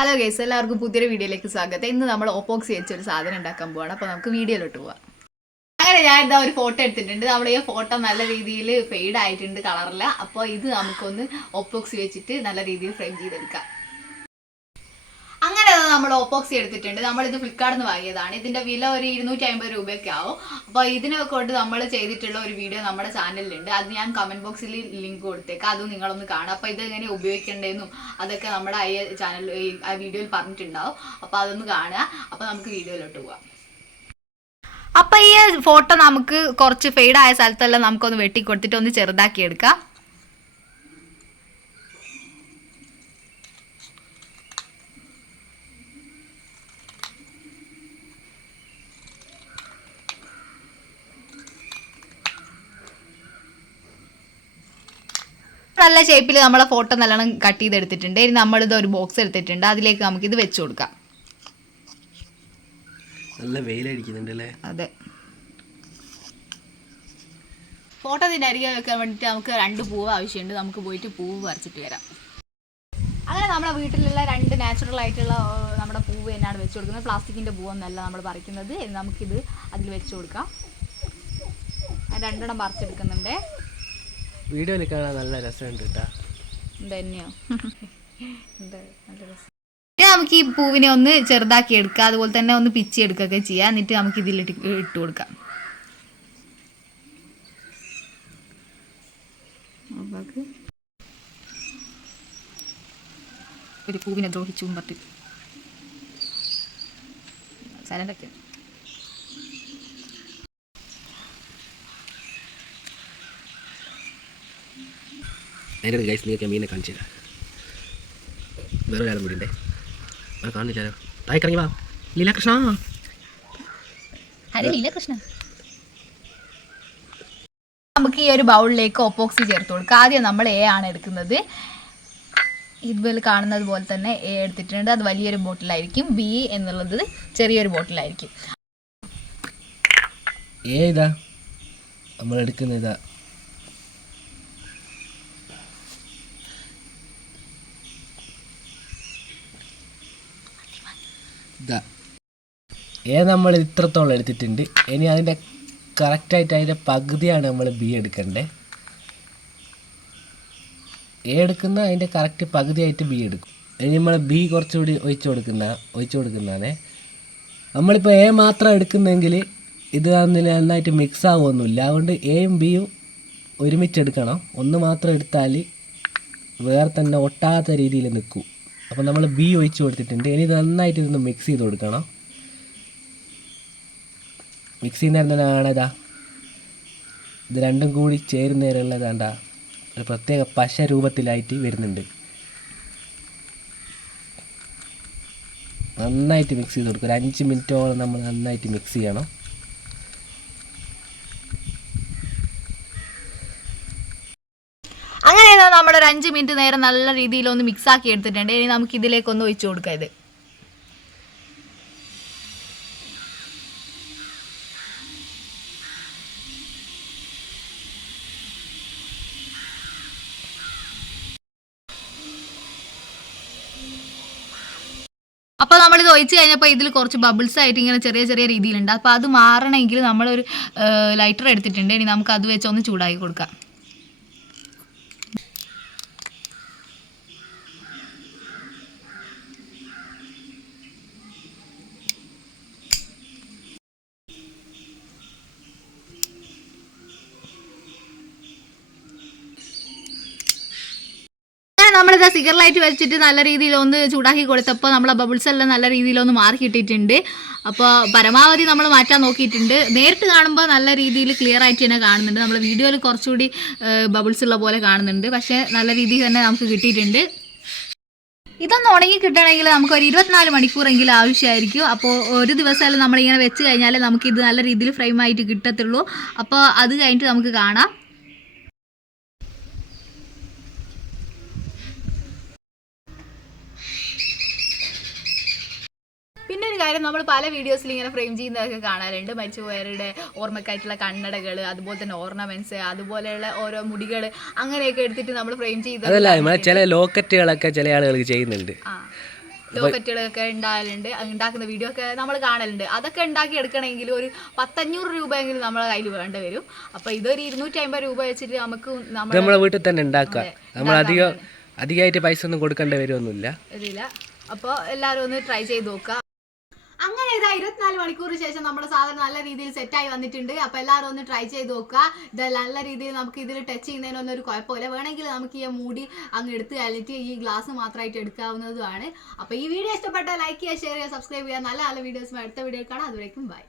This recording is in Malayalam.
ഹലോ ഗൈസ് എല്ലാവർക്കും പുതിയൊരു വീഡിയോയിലേക്ക് സ്വാഗതം. ഇന്ന് നമ്മൾ ഓപ്പോക്സി വെച്ച ഒരു സാധനം ഉണ്ടാക്കാൻ പോവാണ്. അപ്പോൾ നമുക്ക് വീഡിയോയിലോട്ട് പോവാം. അങ്ങനെ ഞാൻ ഇതാ ഒരു ഫോട്ടോ എടുത്തിട്ടുണ്ട്. നമ്മുടെ ഈ ഫോട്ടോ നല്ല രീതിയിൽ ഫെയ്ഡ് ആയിട്ടുണ്ട് കളറില്ല അപ്പോൾ ഇത് നമുക്കൊന്ന് ഓപ്പോക്സി വെച്ചിട്ട് നല്ല രീതിയിൽ ഫ്രെയിം ചെയ്തെടുക്കാം. നമ്മൾ ഓപ്പോക്സി എടുത്തിട്ടുണ്ട്. നമ്മൾ ഇത് ഫ്ലിപ്കാർട്ടിൽ നിന്ന് വാങ്ങിയതാണ്. ഇതിന്റെ വില ഒരു ഇരുന്നൂറ്റി അമ്പത് രൂപയൊക്കെ ആവും. അപ്പോൾ ഇതിനെ കൊണ്ട് നമ്മൾ ചെയ്തിട്ടുള്ള ഒരു വീഡിയോ നമ്മുടെ ചാനലിലുണ്ട് അത് ഞാൻ കമന്റ് ബോക്സിൽ ലിങ്ക് കൊടുത്തേക്കാം. അത് നിങ്ങളൊന്ന് കാണാം. അപ്പോൾ ഇത് എങ്ങനെ ഉപയോഗിക്കേണ്ടതെന്നും അതൊക്കെ നമ്മുടെ ഈ ചാനൽ ആ വീഡിയോയിൽ പറഞ്ഞിട്ടുണ്ടാവും. അപ്പോൾ അതൊന്ന് കാണുക. അപ്പോൾ നമുക്ക് വീഡിയോയിലോട്ട് പോവാം. അപ്പൊ ഈ ഫോട്ടോ നമുക്ക് കുറച്ച് ഫെയ്ഡായ സ്ഥലത്തെല്ലാം നമുക്കൊന്ന് വെട്ടി കൊടുത്തിട്ട് ഒന്ന് ചെറുതാക്കി എടുക്കാം. നല്ല ഷേപ്പിൽ നമ്മളെ ഫോട്ടോ നല്ലോണം കട്ട് ചെയ്തെടുത്തിട്ടുണ്ട്. ഇനി നമ്മളിത് ഒരു ബോക്സ് എടുത്തിട്ടുണ്ട്. അതിലേക്ക് നമുക്ക് ഇത് വെച്ച് കൊടുക്കാം. നല്ല വെയിലടിക്കുന്നുണ്ട് അല്ലേ? അതെ. ഫോട്ടോ ഇതിന്റെ അരികെ വെക്കാൻ വേണ്ടിയിട്ട് നമുക്ക് രണ്ട് പൂവ് ആവശ്യമുണ്ട്. നമുക്ക് പോയിട്ട് പൂവ് പറിച്ചിട്ട് വരാം. അങ്ങനെ നമ്മുടെ വീട്ടിലുള്ള രണ്ട് നാച്ചുറൽ ആയിട്ടുള്ള നമ്മുടെ പൂവ് തന്നെയാണ് വെച്ച് കൊടുക്കുന്നത്. പ്ലാസ്റ്റിക്കിന്റെ പൂവൊന്നല്ല നമ്മൾ പറിക്കുന്നത്. ഇനി നമുക്കിത് അതിൽ വെച്ച് കൊടുക്കാം. രണ്ടെണ്ണം പറിച്ചെടുക്കുന്നുണ്ട്. വീഡിയോയിൽ കാണാൻ നല്ല രസമുണ്ട് കേട്ടോ. എന്താ നല്ല രസം. ഇനി നമുക്ക് ഈ പൂവിനെ ഒന്ന് ചെറുതാക്കി എടുക്കുക അതുപോലെ തന്നെ ഒന്ന് പിച്ചി എടുക്കുകയൊക്കെ ചെയ്യാം. എന്നിട്ട് നമുക്ക് ഇതിൽ ഇട്ട് കൊടുക്കാം. ഒരു പൂവിനെ ദ്രോഹിച്ചു പറ്റും സൈലന്റൊക്കെ അതിന്റെ ഗൈസ് നിങ്ങൾക്ക് മീനെ കാണിച്ചു തരാം വേറെ ഒരാളും കൂടി ഉണ്ടേ അത് കാണിച്ചാലോ തായ് കറങ്ങി വാ. ലീലാകൃഷ്ണ ഹരി കൃഷ്ണ നമുക്ക് ഈ ഒരു ബൗളിലേക്ക് ഒപ്പോക്സി ചേർത്ത് കൊടുക്കുക ആദ്യം നമ്മൾ എ ആണ് എടുക്കുന്നത്. ഇതുപോലെ കാണുന്നത് പോലെ തന്നെ എ എടുത്തിട്ടുണ്ട്. അത് വലിയൊരു ബോട്ടിലായിരിക്കും. ബി എന്നുള്ളത് ചെറിയൊരു ബോട്ടിലായിരിക്കും. ഏതാ നമ്മൾ എടുക്കുന്ന ഇതാ. ഇതാ ഏ നമ്മൾ ഇത്രത്തോളം എടുത്തിട്ടുണ്ട്. ഇനി അതിന്റെ കറക്റ്റായിട്ട് അതിന്റെ പകുതിയാണ് നമ്മൾ ബി എടുക്കേണ്ടത്. എ എടുക്കുന്ന അതിന്റെ കറക്റ്റ് പകുതിയായിട്ട് ബി എടുക്കും. ഇനി നമ്മൾ ബി കുറച്ചുകൂടി ഒഴിച്ചു കൊടുക്കുന്ന ഒഴിച്ചു കൊടുക്കുന്നതാണ്. നമ്മളിപ്പോൾ എ മാത്രം എടുക്കുന്നെങ്കിൽ ഇത് നന്നായിട്ട് മിക്സ് ആവുമൊന്നുമില്ല. അതുകൊണ്ട് എയും ബിയും ഒരുമിച്ച് എടുക്കണം. ഒന്ന് മാത്രം എടുത്താൽ വേറെ തന്നെ ഒട്ടാത്ത രീതിയിൽ നിൽക്കും. അപ്പോൾ നമ്മൾ ബി ഒഴിച്ച് കൊടുത്തിട്ടുണ്ട്. ഇനി നന്നായിട്ട് ഇതൊന്ന് മിക്സ് ചെയ്ത് കൊടുക്കണം. മിക്സ് ചെയ്യുന്നേരം ഇതാ? ഇത് രണ്ടും കൂടി ചേരുന്നേരമുള്ളതാണ്ട ഒരു പ്രത്യേക പശ രൂപത്തിലായിട്ട് വരുന്നുണ്ട്. നന്നായിട്ട് മിക്സ് ചെയ്ത് കൊടുക്കും. ഒരു അഞ്ച് മിനിറ്റോളം നമ്മൾ നന്നായിട്ട് മിക്സ് ചെയ്യണം അങ്ങനെ നമ്മൾ ഒരു അഞ്ച് മിനിറ്റ് നേരം നല്ല രീതിയിൽ ഒന്ന് മിക്സ് ആക്കി എടുത്തിട്ടുണ്ട്. ഇനി നമുക്ക് ഇതിലേക്ക് ഒന്ന് ഒഴിച്ചു കൊടുക്കാം ഇത്. അപ്പോൾ ഇത് ഒഴിച്ച് കഴിഞ്ഞപ്പോൾ ഇതിൽ കുറച്ച് ബബിൾസ് ആയിട്ട് ഇങ്ങനെ ചെറിയ ചെറിയ രീതിയിലുണ്ട്. അപ്പോൾ അത് മാറണമെങ്കിൽ നമ്മളൊരു ലൈറ്റർ എടുത്തിട്ടുണ്ട്. ഇനി നമുക്ക് അത് വെച്ച് ഒന്ന് ചൂടാക്കി കൊടുക്കാം. നമ്മളിത് സിഗർ ലൈറ്റ് വെച്ചിട്ട് നല്ല രീതിയിൽ ഒന്ന് ചൂടാക്കി കൊടുത്തപ്പോൾ നമ്മളെ ബബിൾസ് എല്ലാം നല്ല രീതിയിൽ ഒന്ന് മാറി കിട്ടിയിട്ടുണ്ട്. അപ്പോൾ പരമാവധി നമ്മൾ മാറ്റാൻ നോക്കിയിട്ടുണ്ട്. നേരിട്ട് കാണുമ്പോൾ നല്ല രീതിയിൽ ക്ലിയർ ആയിട്ട് തന്നെ കാണുന്നുണ്ട്. നമ്മൾ വീഡിയോയിൽ കുറച്ചുകൂടി ബബിൾസ് ഉള്ള പോലെ കാണുന്നുണ്ട്. പക്ഷേ നല്ല രീതിയിൽ തന്നെ നമുക്ക് കിട്ടിയിട്ടുണ്ട്. ഇതൊന്ന് ഉണങ്ങി കിട്ടണമെങ്കിൽ നമുക്ക് ഒരു ഇരുപത്തിനാല് മണിക്കൂറെങ്കിലും ആവശ്യമായിരിക്കും. അപ്പോൾ ഒരു ദിവസം നമ്മളിങ്ങനെ വെച്ച് കഴിഞ്ഞാൽ നമുക്ക് ഇത് നല്ല രീതിയിൽ ഫ്രെയിം ആയിട്ട് കിട്ടത്തുള്ളൂ. അപ്പോൾ അത് കഴിഞ്ഞിട്ട് നമുക്ക് കാണാം പിന്നെ ഒരു കാര്യം നമ്മൾ പല വീഡിയോസിൽ ഇങ്ങനെ ഫ്രെയിം ചെയ്യുന്നതൊക്കെ കാണാറുണ്ട് മരിച്ചുപോയവരുടെ ഓർമ്മക്കായിട്ടുള്ള കണ്ണടകൾ അതുപോലെ തന്നെ ഓർണമെന്റ്സ് അതുപോലെയുള്ള ഓരോ മുടികൾ അങ്ങനെയൊക്കെ എടുത്തിട്ട് നമ്മൾ ഫ്രെയിം ചെയ്ത് അതല്ല ചില ലോക്കറ്റുകളൊക്കെ ചില ആളുകൾക്ക് ചെയ്യുന്നുണ്ട്. ലോക്കറ്റുകളൊക്കെ ഉണ്ടാകലുണ്ട് ഉണ്ടാക്കുന്ന വീഡിയോ ഒക്കെ നമ്മൾ കാണലുണ്ട്. അതൊക്കെ ഉണ്ടാക്കി എടുക്കണമെങ്കിൽ ഒരു പത്തഞ്ഞൂറ് രൂപയെങ്കിലും നമ്മളെ കയ്യിൽ വേണ്ട വരും. അപ്പൊ ഇതൊരു ഇരുന്നൂറ്റി അമ്പത് രൂപ വെച്ചിട്ട് നമുക്ക് നമ്മളെ വീട്ടിൽ തന്നെ ഉണ്ടാക്കാം. നമ്മൾ അധികം അധികമായിട്ട് പൈസ ഒന്നും കൊടുക്കേണ്ടി വരുമൊന്നുമില്ല അപ്പോൾ എല്ലാവരും ഒന്ന് ട്രൈ ചെയ്ത് നോക്കുക. ഇതാ ഇരുപത്തിനാല് മണിക്കൂർ ശേഷം നമ്മുടെ സാധനം നല്ല രീതിയിൽ സെറ്റായി വന്നിട്ടുണ്ട്. അപ്പൊ എല്ലാവരും ഒന്ന് ട്രൈ ചെയ്ത് നോക്കുക. ഇത് നല്ല രീതിയിൽ നമുക്ക് ഇതിൽ ടച്ച് ചെയ്യുന്നതിനൊന്നും ഒരു കുഴപ്പമില്ല. വേണമെങ്കിൽ നമുക്ക് ഈ മൂടി അങ്ങ് എടുത്ത് കഴിഞ്ഞിട്ട് ഈ ഗ്ലാസ് മാത്രമായിട്ട് എടുക്കാവുന്നതുമാണ്. അപ്പൊ ഈ വീഡിയോ ഇഷ്ടപ്പെട്ട ലൈക്ക് ചെയ്യുക ഷെയർ ചെയ്യുക സബ്സ്ക്രൈബ് ചെയ്യുക. നല്ല നല്ല വീഡിയോസ് അടുത്ത വീഡിയോ കാണാം. അതുവരേക്കും ബൈ